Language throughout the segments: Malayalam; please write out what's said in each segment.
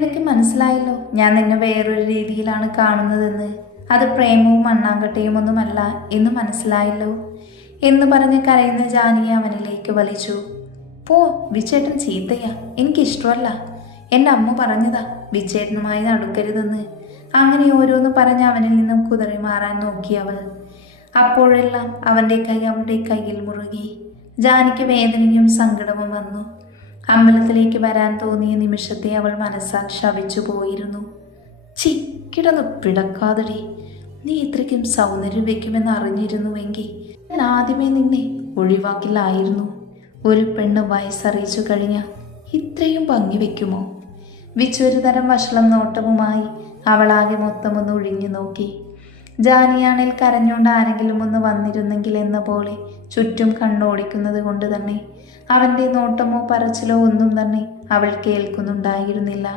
എനിക്ക് മനസ്സിലായല്ലോ? ഞാൻ നിന്നെ വേറൊരു രീതിയിലാണ് കാണുന്നതെന്ന്. അത് പ്രേമവും മണ്ണാങ്കട്ടയും ഒന്നുമല്ല എന്ന് മനസ്സിലായല്ലോ. എന്ന് പറഞ്ഞ് കരയുന്ന ജാനിയെ അവനിലേക്ക് വലിച്ചു. പോ വിച്ചേട്ടൻ ചീത്തയാ. എനിക്കിഷ്ടമല്ല. എന്റെ അമ്മ പറഞ്ഞതാ. വിച്ചേട്ടനുമായി നടക്കരുതെന്ന്. അങ്ങനെ ഓരോന്ന് പറഞ്ഞ് അവനിൽ നിന്നും കുതറി മാറാൻ നോക്കി അവൾ. അപ്പോഴെല്ലാം അവന്റെ കൈ അവളുടെ കയ്യിൽ മുറുകി. ജാനിക്ക് വേദനയും സങ്കടവും വന്നു. അമ്പലത്തിലേക്ക് വരാൻ തോന്നിയ നിമിഷത്തെ അവൾ മനസ്സാൽ ശവിച്ചു പോയിരുന്നു. ചി കിടന്നു പിടക്കാതെ നീ ഇത്രയ്ക്കും സൗന്ദര്യം വയ്ക്കുമെന്ന് അറിഞ്ഞിരുന്നുവെങ്കിൽ ഞാൻ ആദ്യമേ നിന്നെ ഒഴിവാക്കില്ലായിരുന്നു. ഒരു പെണ്ണ് വയസ്സറിയിച്ചു കഴിഞ്ഞ ഇത്രയും ഭംഗി വയ്ക്കുമോ വിച്ചൊരു തരം വഷളം നോട്ടവുമായി അവളാകെ മൊത്തമൊന്ന് ഒഴിഞ്ഞു നോക്കി. ജാനിയാണിൽ കരഞ്ഞുകൊണ്ട് ആരെങ്കിലും ഒന്ന് വന്നിരുന്നെങ്കിൽ എന്ന പോലെ ചുറ്റും കണ്ണോടിക്കുന്നത് കൊണ്ട് തന്നെ അവന്റെ നോട്ടമോ പറച്ചിലോ ഒന്നും തന്നെ അവൾ കേൾക്കുന്നുണ്ടായിരുന്നില്ല.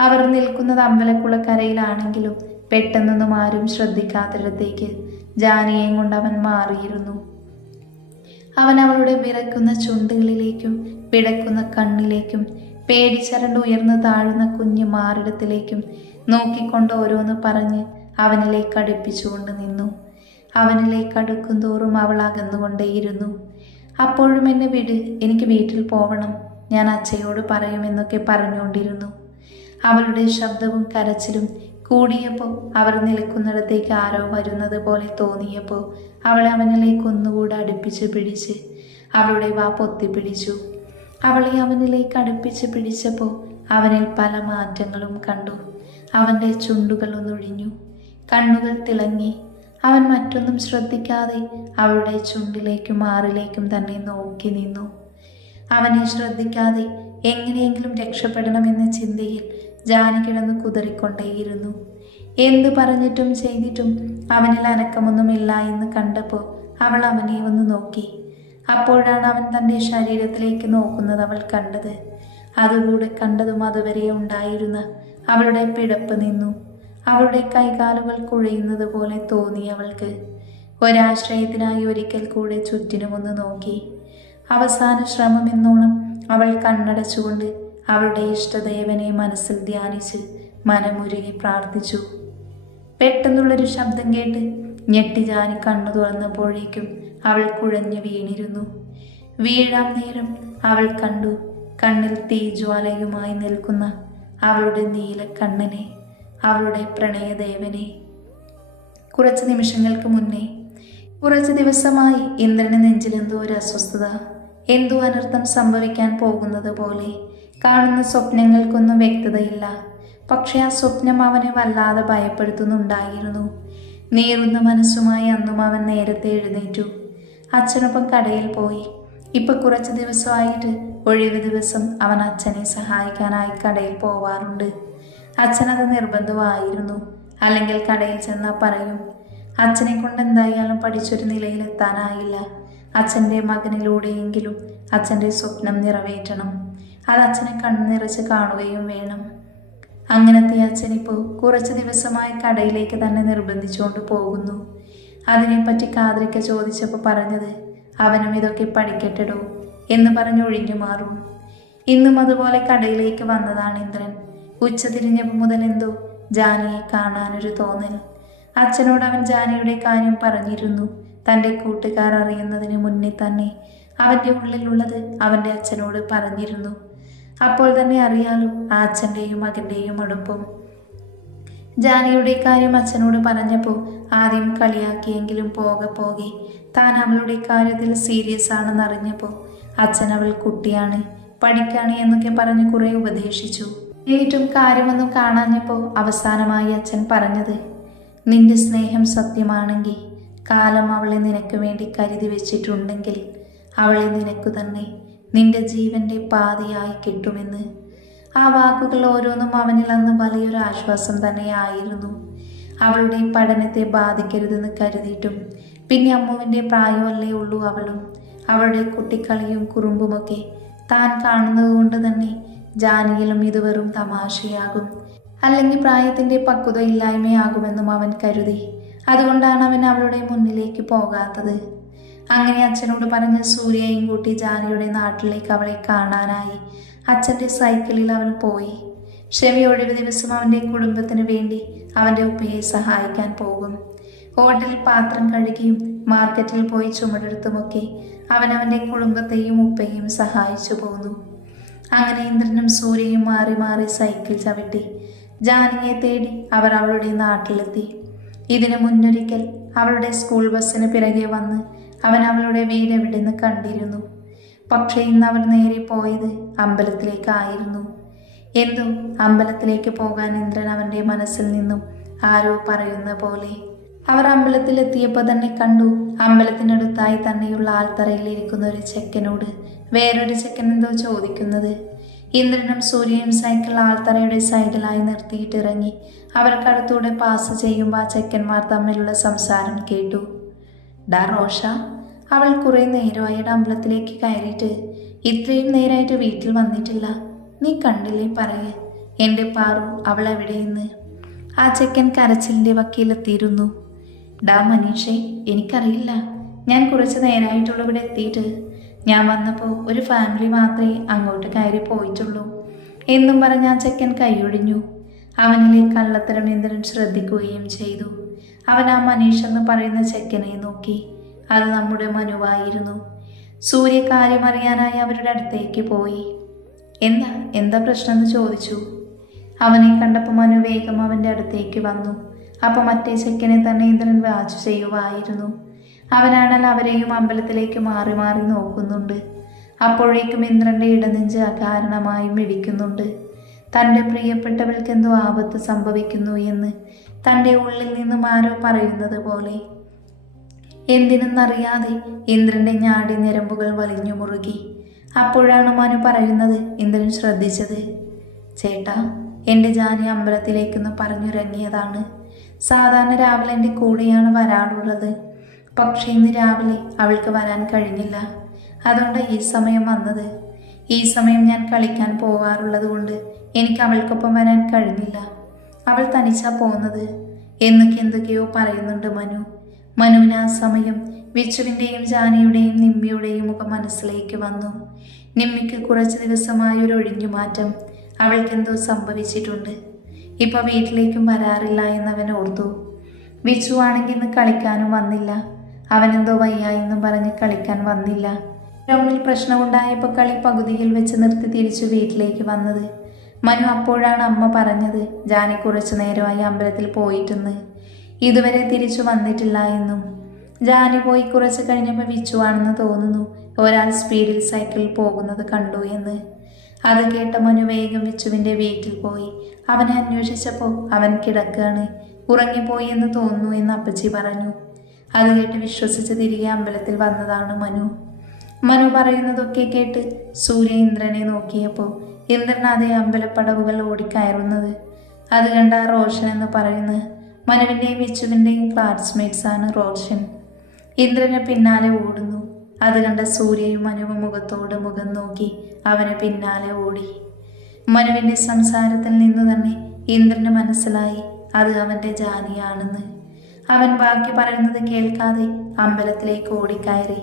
അവർ നിൽക്കുന്നത് അമ്പലക്കുളക്കരയിലാണെങ്കിലും പെട്ടെന്നൊന്നും ആരും ശ്രദ്ധിക്കാത്തിടത്തേക്ക് ജാനിയെയും കൊണ്ട് അവൻ മാറിയിരുന്നു. അവൻ അവളുടെ വിറക്കുന്ന ചുണ്ടുകളിലേക്കും പിടക്കുന്ന കണ്ണിലേക്കും പേടിച്ചരണ്ട് ഉയർന്നു താഴുന്ന കുഞ്ഞു മാറിടത്തിലേക്കും നോക്കിക്കൊണ്ട് ഓരോന്ന് പറഞ്ഞ് അവനിലേക്ക് അടുപ്പിച്ചുകൊണ്ട് നിന്നു. അവനിലേക്ക് അടുക്കും തോറും അവൾ അകന്നുകൊണ്ടേയിരുന്നു. അപ്പോഴും എന്നെ വിട് എനിക്ക് വീട്ടിൽ പോവണം ഞാൻ അച്ഛയോട് പറയുമെന്നൊക്കെ പറഞ്ഞുകൊണ്ടിരുന്നു. അവളുടെ ശബ്ദവും കരച്ചിലും കൂടിയപ്പോൾ അവർ നിൽക്കുന്നിടത്തേക്ക് ആരോ വരുന്നത് പോലെ തോന്നിയപ്പോൾ അവൾ അവനിലേക്ക് ഒന്നുകൂടെ അടുപ്പിച്ച് പിടിച്ച് അവളുടെ വാ പൊത്തിപ്പിടിച്ചു. അവളെ അവനിലേക്ക് അടുപ്പിച്ച് പിടിച്ചപ്പോൾ അവനിൽ പല മാറ്റങ്ങളും കണ്ടു. അവന്റെ ചുണ്ടുകൾ ഒന്നൊഴിഞ്ഞു കണ്ണുകൾ തിളങ്ങി. അവൻ മറ്റൊന്നും ശ്രദ്ധിക്കാതെ അവളുടെ ചുണ്ടിലേക്കും ആറിലേക്കും തന്നെ നോക്കി നിന്നു. അവനെ ശ്രദ്ധിക്കാതെ എങ്ങനെയെങ്കിലും രക്ഷപ്പെടണമെന്ന ചിന്തയിൽ ജാനി കിടന്ന് കുതറിക്കൊണ്ടേയിരുന്നു. എന്ത് പറഞ്ഞിട്ടും ചെയ്തിട്ടും അവനിൽ അനക്കമൊന്നുമില്ല എന്ന് കണ്ടപ്പോൾ അവൾ അവനെ ഒന്ന് നോക്കി. അപ്പോഴാണ് അവൻ തന്റെ ശരീരത്തിലേക്ക് നോക്കുന്നത് അവൾ കണ്ടത്. അതുകൂടെ കണ്ടതും അതുവരെ ഉണ്ടായിരുന്ന അവളുടെ പിടപ്പ് നിന്നു. അവളുടെ കൈകാലുകൾ കുഴയുന്നത് പോലെ തോന്നി അവൾക്ക്. ഒരാശ്രയത്തിനായി ഒരിക്കൽ കൂടെ ചുറ്റിനുമൊന്ന് നോക്കി. അവസാന ശ്രമം എന്നോണം അവൾ കണ്ണടച്ചുകൊണ്ട് അവളുടെ ഇഷ്ടദേവനെ മനസ്സിൽ ധ്യാനിച്ച് മനമുരുകി പ്രാർത്ഥിച്ചു. പെട്ടെന്നുള്ളൊരു ശബ്ദം കേട്ട് ഞെട്ടി ജാനി കണ്ണു തുറന്നപ്പോഴേക്കും അവൾ കുഴഞ്ഞു വീണിരുന്നു. വീഴാം നേരം അവൾ കണ്ടു കണ്ണിൽ തീജ്വാലയുമായി നിൽക്കുന്ന അവളുടെ നീലക്കണ്ണനെ. കണ്ണനെ അവളുടെ പ്രണയദേവനെ കുറച്ച് നിമിഷങ്ങൾക്ക് മുന്നേ കുറച്ച് ദിവസമായി ഇന്ദ്രന് നെഞ്ചിലെന്തോ ഒരു അസ്വസ്ഥത എന്തോ അനർത്ഥം സംഭവിക്കാൻ പോകുന്നത് പോലെ കാണുന്ന സ്വപ്നങ്ങൾക്കൊന്നും വ്യക്തതയില്ല. പക്ഷേ ആ സ്വപ്നം അവനെ വല്ലാതെ ഭയപ്പെടുത്തുന്നുണ്ടായിരുന്നു. നേറുന്ന മനസ്സുമായി അന്നും അവൻ നേരത്തെ എഴുന്നേറ്റു. അച്ഛനൊപ്പം കടയിൽ പോയി. ഇപ്പം കുറച്ച് ദിവസമായിട്ട് ഒഴിവ് ദിവസം അവൻ അച്ഛനെ സഹായിക്കാനായി കടയിൽ പോവാറുണ്ട്. അച്ഛനത് നിർബന്ധമായിരുന്നു. അല്ലെങ്കിൽ കടയിൽ ചെന്നാൽ പറയും അച്ഛനെ കൊണ്ട് എന്തായാലും പഠിച്ചൊരു നിലയിലെത്താനായില്ല. അച്ഛന്റെ മകനിലൂടെയെങ്കിലും അച്ഛന്റെ സ്വപ്നം നിറവേറ്റണം. അത് അച്ഛനെ കണ്ണു നിറച്ച് കാണുകയും വേണം. അങ്ങനത്തെ അച്ഛനിപ്പോൾ കുറച്ച് ദിവസമായി കടയിലേക്ക് തന്നെ നിർബന്ധിച്ചുകൊണ്ട് പോകുന്നു. അതിനെപ്പറ്റി കാതിരിക്ക ചോദിച്ചപ്പോൾ പറഞ്ഞത് അവനും ഇതൊക്കെ പഠിക്കട്ടെടോ എന്ന് പറഞ്ഞ് ഒഴിഞ്ഞു മാറും. ഇന്നും അതുപോലെ കടയിലേക്ക് വന്നതാണ് ഇന്ദ്രൻ. ഉച്ച തിരിഞ്ഞപ്പോൾ മുതൽ എന്തോ ജാനിയെ കാണാനൊരു തോന്നൽ. അച്ഛനോട് അവൻ ജാനിയുടെ കാര്യം പറഞ്ഞിരുന്നു. തന്റെ കൂട്ടുകാർ അറിയുന്നതിന് മുന്നേ തന്നെ അവന്റെ ഉള്ളിലുള്ളത് അവന്റെ അച്ഛനോട് പറഞ്ഞിരുന്നു. അപ്പോൾ തന്നെ അറിയാലോ ആ അച്ഛന്റെയും മകന്റെയും അടുപ്പം. ജാനിയുടെ കാര്യം അച്ഛനോട് പറഞ്ഞപ്പോൾ ആദ്യം കളിയാക്കിയെങ്കിലും പോകെ പോകെ താൻ അവളുടെ കാര്യത്തിൽ സീരിയസ് ആണെന്നറിഞ്ഞപ്പോൾ അച്ഛൻ അവൾ കുട്ടിയാണ് പഠിക്കാണ് എന്നൊക്കെ പറഞ്ഞ് കുറേ ഉപദേശിച്ചു. ഏറ്റവും കാര്യമൊന്നും കാണാഞ്ഞപ്പോൾ അവസാനമായി അച്ഛൻ പറഞ്ഞത് നിന്റെ സ്നേഹം സത്യമാണെങ്കിൽ കാലം അവളെ നിനക്ക് വേണ്ടി കരുതി വെച്ചിട്ടുണ്ടെങ്കിൽ അവളെ നിനക്കു തന്നെ നിന്റെ ജീവന്റെ പാതിയായി കിട്ടുമെന്ന്. ആ വാക്കുകൾ ഓരോന്നും അവനിൽ അന്ന് വലിയൊരു ആശ്വാസം തന്നെയായിരുന്നു അവളുടെ പഠനത്തെ ബാധിക്കരുതെന്ന് കരുതിയിട്ടും പിന്നെ അമ്മുവിന്റെ പ്രായമല്ലേ ഉള്ളൂ അവളും. അവളുടെ കുട്ടിക്കളിയും കുറുമ്പുമൊക്കെ താൻ കാണുന്നത് കൊണ്ട് തന്നെ ജാനിയിലും ഇത് വെറും തമാശയാകും. അല്ലെങ്കിൽ പ്രായത്തിന്റെ പക്വതയില്ലായ്മയാകുമെന്നും അവൻ കരുതി. അതുകൊണ്ടാണ് അവൻ അവളുടെ മുന്നിലേക്ക് പോകാത്തത്. അങ്ങനെ അച്ഛനോട് പറഞ്ഞ സൂര്യയും കൂട്ടി ജാനിയുടെ നാട്ടിലേക്ക് അവളെ കാണാനായി. അച്ഛന്റെ സൈക്കിളിൽ അവൻ പോയി. ഷെമി ഒഴിവ് ദിവസം അവന്റെ കുടുംബത്തിന് വേണ്ടി അവന്റെ ഉപ്പയെ സഹായിക്കാൻ പോകും. ഹോട്ടലിൽ പാത്രം കഴുകിയും മാർക്കറ്റിൽ പോയി ചുമടെടുത്തുമൊക്കെ അവൻ അവന്റെ കുടുംബത്തെയും ഉപ്പയെയും സഹായിച്ചു പോന്നു. അങ്ങനെ ഇന്ദ്രനും സൂര്യയും മാറി മാറി സൈക്കിൾ ചവിട്ടി. ജാനകിയെ തേടി അവർ അവളുടെ നാട്ടിലെത്തി. ഇതിനു മുന്നൊരിക്കൽ അവളുടെ സ്കൂൾ ബസ്സിന് പിറകെ വന്ന് അവൻ അവളുടെ വീട് എവിടെന്ന് കണ്ടിരുന്നു. പക്ഷേ ഇന്ന് അവർ നേരെ പോയത് അമ്പലത്തിലേക്കായിരുന്നു. എന്തോ അമ്പലത്തിലേക്ക് പോകാൻ ഇന്ദ്രൻ അവന്റെ മനസ്സിൽ നിന്നും ആരോ പറയുന്ന പോലെ അവർ അമ്പലത്തിലെത്തിയപ്പോൾ തന്നെ കണ്ടു. അമ്പലത്തിനടുത്തായി തന്നെയുള്ള ആൾത്തറയിൽ ഇരിക്കുന്ന ഒരു ചെക്കനോട് വേറൊരു ചെക്കൻ എന്തോ ചോദിക്കുന്നത്. ഇന്ദ്രനും സൂര്യനും സൈക്കിൾ ആൾത്തറയുടെ സൈഡിലായി നിർത്തിയിട്ടിറങ്ങി അവർക്കടുത്തൂടെ പാസ് ചെയ്യുമ്പോൾ ആ ചെക്കന്മാർ തമ്മിലുള്ള സംസാരം കേട്ടു. ഡാ റോഷ അവൾ കുറേ നേരമായിട്ട് അമ്പലത്തിലേക്ക് കയറിയിട്ട്. ഇത്രയും നേരമായിട്ട് വീട്ടിൽ വന്നിട്ടില്ല. നീ കണ്ടില്ലേ പറയേ. എന്റെ പാറു അവൾ എവിടെയെന്ന് ആ ചെക്കൻ കരച്ചിലിന്റെ വക്കീലെത്തിയിരുന്നു. ഡാ മനീഷേ എനിക്കറിയില്ല. ഞാൻ കുറച്ച് നേരമായിട്ടുള്ളൂ ഇവിടെ എത്തിയിട്ട്. ഞാൻ വന്നപ്പോൾ ഒരു ഫാമിലി മാത്രമേ അങ്ങോട്ട് കയറി പോയിട്ടുള്ളൂ. എന്നും പറഞ്ഞ് ആ ചെക്കൻ കൈയൊഴിഞ്ഞു. അവനിലെ കള്ളത്തരം ഇന്ദ്രൻ ശ്രദ്ധിക്കുകയും ചെയ്തു. അവൻ ആ മനീഷ് എന്ന് പറയുന്ന ചെക്കനെ നോക്കി. അത് നമ്മുടെ മനുവായിരുന്നു. സൂര്യ കാര്യമറിയാനായി അവരുടെ അടുത്തേക്ക് പോയി. എന്താ എന്താ പ്രശ്നം എന്ന് ചോദിച്ചു. അവനെ കണ്ടപ്പോൾ മനു വേഗം അവന്റെ അടുത്തേക്ക് വന്നു. അപ്പോൾ മറ്റേ ചെക്കനെ തന്നെ ഇന്ദ്രൻ വാച്ച് ചെയ്യുമായിരുന്നു അവനാണൽ അവരെയും അമ്പലത്തിലേക്ക് മാറി മാറി നോക്കുന്നുണ്ട്. അപ്പോഴേക്കും ഇന്ദ്രന്റെ ഇടനെഞ്ച് അകാരണമായും ഇടിക്കുന്നുണ്ട്. തന്റെ പ്രിയപ്പെട്ടവൾക്ക് എന്തോ ആപത്ത് സംഭവിക്കുന്നു എന്ന് തന്റെ ഉള്ളിൽ നിന്നും ആരോ പറയുന്നത് പോലെ. എന്തിനെന്നറിയാതെ ഇന്ദ്രന്റെ ഞാടി ഞരമ്പുകൾ വലിഞ്ഞു മുറുകി. അപ്പോഴാണ് മനു പറയുന്നത് ഇന്ദ്രൻ ശ്രദ്ധിച്ചത്. ചേട്ടാ എന്റെ ജാനി അമ്പലത്തിലേക്കൊന്ന് പറഞ്ഞുരങ്ങിയതാണ്. സാധാരണ രാവിലെ എന്റെ കൂടെയാണ് വരാറുള്ളത്. പക്ഷേ ഇന്ന് രാവിലെ അവൾക്ക് വരാൻ കഴിഞ്ഞില്ല. അതുകൊണ്ട് ഈ സമയം വന്നത്. ഈ സമയം ഞാൻ കളിക്കാൻ പോകാറുള്ളത് കൊണ്ട് എനിക്ക് അവൾക്കൊപ്പം വരാൻ കഴിഞ്ഞില്ല. അവൾ തനിച്ചാ പോകുന്നത്. എന്നൊക്കെ എന്തൊക്കെയോ പറയുന്നുണ്ട് മനു. മനുവിന് ആ സമയം വിച്ചുവിന്റെയും ജാനിയുടെയും നിമ്മിയുടെയും മുഖം മനസ്സിലേക്ക് വന്നു. നിമ്മിക്ക് കുറച്ച് ദിവസമായ ഒരു ഒഴിഞ്ഞുമാറ്റം അവൾക്കെന്തോ സംഭവിച്ചിട്ടുണ്ട്. ഇപ്പൊ വീട്ടിലേക്കും വരാറില്ല എന്നവൻ ഓർത്തു. വിച്ചു ആണെങ്കിൽ ഇന്ന് കളിക്കാനും വന്നില്ല. അവനെന്തോ വയ്യായെന്നും പറഞ്ഞ് കളിക്കാൻ വന്നില്ല. ഗ്രൗണ്ടിൽ പ്രശ്നമുണ്ടായപ്പോൾ കളി പകുതിയിൽ വെച്ച് നിർത്തി തിരിച്ചു വീട്ടിലേക്ക് വന്നത്. മനു അപ്പോഴാണ് അമ്മ പറഞ്ഞത് ജാനി കുറച്ചു നേരമായി അമ്പലത്തിൽ പോയിട്ടെന്ന്. ഇതുവരെ തിരിച്ചു വന്നിട്ടില്ല എന്നും. ജാനി പോയി കുറച്ച് കഴിഞ്ഞപ്പോൾ വിച്ചുവാണെന്ന് തോന്നുന്നു. ഒരാൾ സ്പീഡിൽ സൈക്കിളിൽ പോകുന്നത് കണ്ടു എന്ന്. അത് കേട്ട മനു വേഗം വിച്ചുവിന്റെ വീട്ടിൽ പോയി. അവനെ അന്വേഷിച്ചപ്പോൾ അവൻ കിടക്കുകയാണ് ഉറങ്ങിപ്പോയി എന്ന് തോന്നുന്നു എന്ന് അപ്പച്ചി പറഞ്ഞു. അത് കേട്ട് വിശ്വസിച്ച് തിരികെ അമ്പലത്തിൽ വന്നതാണ് മനു. മനു പറയുന്നതൊക്കെ കേട്ട് സൂര്യ ഇന്ദ്രനെ നോക്കിയപ്പോൾ ഇന്ദ്രൻ അതേ അമ്പലപ്പടവുകൾ ഓടിക്കയറുന്നത്. അത് കണ്ട റോഷൻ എന്ന് പറയുന്നത് മനുവിന്റെയും വിച്ചുവിന്റെയും ക്ലാസ്മേറ്റ്സ് ആണ് റോഷൻ. ഇന്ദ്രനെ പിന്നാലെ ഓടുന്നു. അത് കണ്ട സൂര്യയും മനുവും മുഖത്തോട് മുഖം നോക്കി അവന് പിന്നാലെ ഓടി. മനുവിന്റെ സംസാരത്തിൽ നിന്ന് തന്നെ ഇന്ദ്രന് മനസ്സിലായി അത് അവന്റെ ജാനിയാണെന്ന് അവൻ ബാക്കി പറയുന്നത് കേൾക്കാതെ അമ്പലത്തിലേക്ക് ഓടിക്കയറി.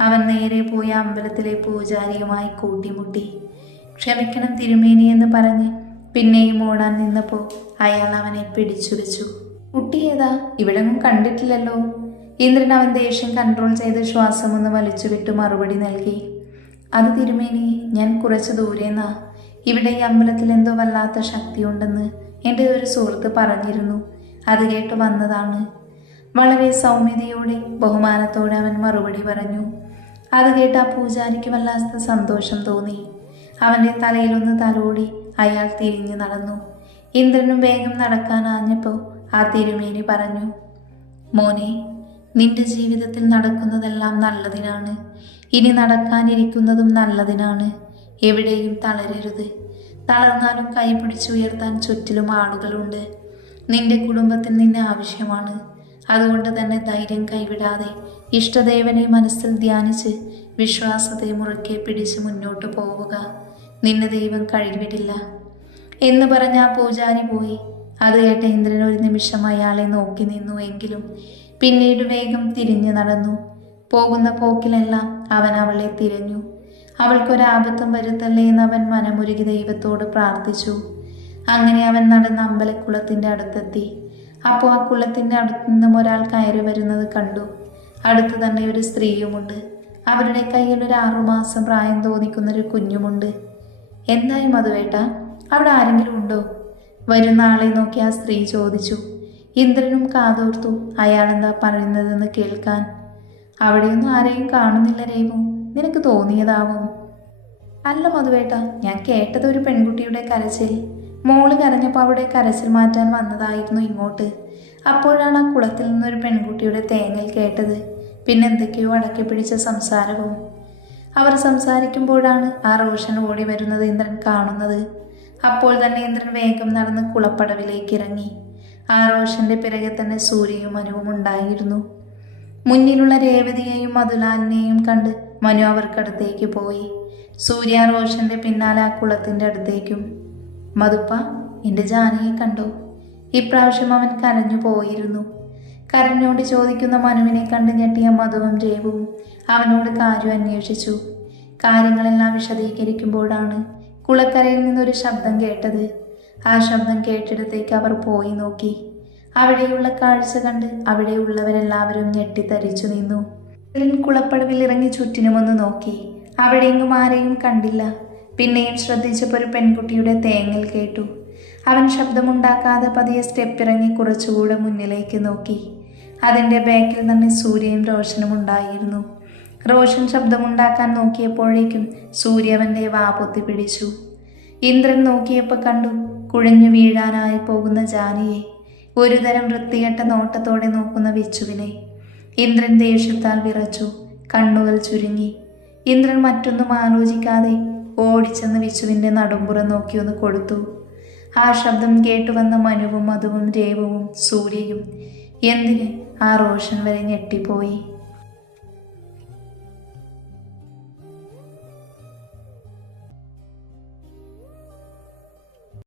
അവൻ നേരെ പോയ അമ്പലത്തിലെ പൂജാരിയുമായി കൂട്ടിമുട്ടി. ക്ഷമിക്കണം തിരുമേനി എന്ന് പറഞ്ഞ് പിന്നെയും ഓടാൻ നിന്നപ്പോൾ അയാൾ അവനെ പിടിച്ചു വെച്ചു കുട്ടിയേതാ ഇവിടെ കണ്ടിട്ടില്ലല്ലോ. ഇന്ദ്രൻ അവൻ ദേഷ്യം കൺട്രോൾ ചെയ്ത് ശ്വാസം ഒന്ന് വലിച്ചു വിട്ട് മറുപടി നൽകി. അത് തിരുമേനി ഞാൻ കുറച്ച് ദൂരേന്നാ ഇവിടെ ഈ അമ്പലത്തിൽ എന്തോ വല്ലാത്ത ശക്തിയുണ്ടെന്ന് എന്റെ ഒരു സുഹൃത്ത് പറഞ്ഞിരുന്നു. അത് കേട്ട് വന്നതാണ്. വളരെ സൗമ്യതയോടെ ബഹുമാനത്തോടെ അവൻ മറുപടി പറഞ്ഞു. അത് കേട്ട് ആ പൂജാരിക്ക് വല്ലാത്ത സന്തോഷം തോന്നി. അവന്റെ തലയിലൊന്ന് തലോടി അയാൾ തിരിഞ്ഞു നടന്നു. ഇന്ദ്രനും വേഗം നടക്കാനാഞ്ഞപ്പോൾ ആ തിരുമേനി പറഞ്ഞു മോനെ നിന്റെ ജീവിതത്തിൽ നടക്കുന്നതെല്ലാം നല്ലതിനാണ്. ഇനി നടക്കാനിരിക്കുന്നതും നല്ലതിനാണ്. എവിടെയും തളരരുത്. തളർന്നാലും കൈപിടിച്ചുയർത്താൻ ചുറ്റിലും ആളുകളുണ്ട്. നിന്റെ കുടുംബത്തിൽ നിന്നെ ആവശ്യമാണ്. അതുകൊണ്ട് തന്നെ ധൈര്യം കൈവിടാതെ ഇഷ്ടദേവനെ മനസ്സിൽ ധ്യാനിച്ച് വിശ്വാസത്തെ മുറുക്കെ പിടിച്ച് മുന്നോട്ട് പോവുക. നിന്നെ ദൈവം കഴിവിടില്ല. എന്ന് പറഞ്ഞ ആ പൂജാരി പോയി. അത് കേട്ട ഇന്ദ്രൻ ഒരു നിമിഷം അയാളെ നോക്കി നിന്നു. എങ്കിലും പിന്നീട് വേഗം തിരിഞ്ഞു നടന്നു. പോകുന്ന പോക്കിലെല്ലാം അവൻ അവളെ തിരഞ്ഞു. അവൾക്കൊരാപത്തും വരുത്തല്ലേ എന്ന് അവൻ മനമുരുകി ദൈവത്തോട് പ്രാർത്ഥിച്ചു. അങ്ങനെ അവൻ നടന്ന അമ്പലക്കുളത്തിന്റെ അടുത്തെത്തി. അപ്പോൾ ആ കുളത്തിന്റെ അടുത്തു നിന്നും ഒരാൾ കയറി വരുന്നത് കണ്ടു. അടുത്ത് തന്നെ ഒരു സ്ത്രീയുമുണ്ട്. അവരുടെ കയ്യിൽ ഒരു ആറുമാസം പ്രായം തോന്നിക്കുന്ന ഒരു കുഞ്ഞുമുണ്ട്. എന്തായി മധുവേട്ട? അവിടെ ആരെങ്കിലും ഉണ്ടോ? വരുന്ന ആളെ നോക്കി ആ സ്ത്രീ ചോദിച്ചു. ഇന്ദ്രനും കാതോർത്തു അയാളെന്താ പറയുന്നതെന്ന് കേൾക്കാൻ? അവിടെയൊന്നും ആരെയും കാണുന്നില്ല രേവു. നിനക്ക് തോന്നിയതാവും. അല്ല മധുവേട്ട ഞാൻ കേട്ടത് ഒരു പെൺകുട്ടിയുടെ കരച്ചിൽ. മോൾ കരഞ്ഞപ്പോൾ അവിടെ കരച്ചിൽ മാറ്റാൻ വന്നതായിരുന്നു ഇങ്ങോട്ട്. അപ്പോഴാണ് ആ കുളത്തിൽ നിന്നൊരു പെൺകുട്ടിയുടെ തേങ്ങൽ കേട്ടത്. പിന്നെ എന്തൊക്കെയോ അടക്കി പിടിച്ച സംസാരവും. അവർ സംസാരിക്കുമ്പോഴാണ് ആ റോഷൻ ഓടി വരുന്നത് ഇന്ദ്രൻ കാണുന്നത്. അപ്പോൾ തന്നെ ഇന്ദ്രൻ വേഗം നടന്ന് കുളപ്പടവിലേക്ക് ഇറങ്ങി. ആ റോഷന്റെ പിറകെ തന്നെ സൂര്യയും മനുവും ഉണ്ടായിരുന്നു. മുന്നിലുള്ള രേവതിയെയും മധുലാലിനെയും കണ്ട് മനു അവർക്കടുത്തേക്ക് പോയി. സൂര്യ റോഷന്റെ പിന്നാലെ ആ കുളത്തിന്റെ അടുത്തേക്കും മധുപ്പ എന്റെ ജാനയെ കണ്ടോ? ഇപ്രാവശ്യം അവൻ കരഞ്ഞു പോയിരുന്നു. കരഞ്ഞോട് ചോദിക്കുന്ന മനുവിനെ കണ്ട് ഞെട്ടിയ മധുവും രേവുവും അവനോട് കാര്യം അന്വേഷിച്ചു. കാര്യങ്ങളെല്ലാം വിശദീകരിക്കുമ്പോഴാണ് കുളക്കരയിൽ നിന്നൊരു ശബ്ദം കേട്ടത്. ആ ശബ്ദം കേട്ടിടത്തേക്ക് അവർ പോയി നോക്കി. അവിടെയുള്ള കാഴ്ച കണ്ട് അവിടെയുള്ളവരെല്ലാവരും ഞെട്ടിത്തരിച്ചു നിന്നു. ഇന്ദ്രൻ കുളപ്പടവിൽ ഇറങ്ങി ചുറ്റിനുമൊന്ന് നോക്കി. അവിടെയെങ്ങും ആരെയും കണ്ടില്ല. പിന്നെയും ശ്രദ്ധിച്ചപ്പോൾ ഒരു പെൺകുട്ടിയുടെ തേങ്ങൽ കേട്ടു. അവൻ ശബ്ദമുണ്ടാക്കാതെ പതിയെ സ്റ്റെപ്പ് ഇറങ്ങി കുറച്ചുകൂടെ മുന്നിലേക്ക് നോക്കി. അതിന്റെ ബാക്കിൽ തന്നെ സൂര്യൻ റോഷനും ഉണ്ടായിരുന്നു റോഷൻ ശബ്ദമുണ്ടാക്കാൻ നോക്കിയപ്പോഴേക്കും സൂര്യവന്റെ വാപൊത്തി പിടിച്ചു. ഇന്ദ്രൻ നോക്കിയപ്പോൾ കണ്ടു കുഴഞ്ഞു വീഴാനായി പോകുന്ന ജാനിയെ ഒരുതരം വൃത്തികെട്ട നോട്ടത്തോടെ നോക്കുന്ന വിച്ചുവിനെ. ഇന്ദ്രൻ ദേഷ്യത്താൽ വിറച്ചു കണ്ണുകൾ ചുരുങ്ങി. ഇന്ദ്രൻ മറ്റൊന്നും ആലോചിക്കാതെ ഓടിച്ചെന്ന് വിച്ചുവിന്റെ നടുമ്പുറം നോക്കിയൊന്ന് കൊടുത്തു. ആ ശബ്ദം കേട്ടുവന്ന മനുവും മധുവും രേവവും സൂര്യയും എന്തിന് ആ റോഷൻ വരെ ഞെട്ടിപ്പോയി.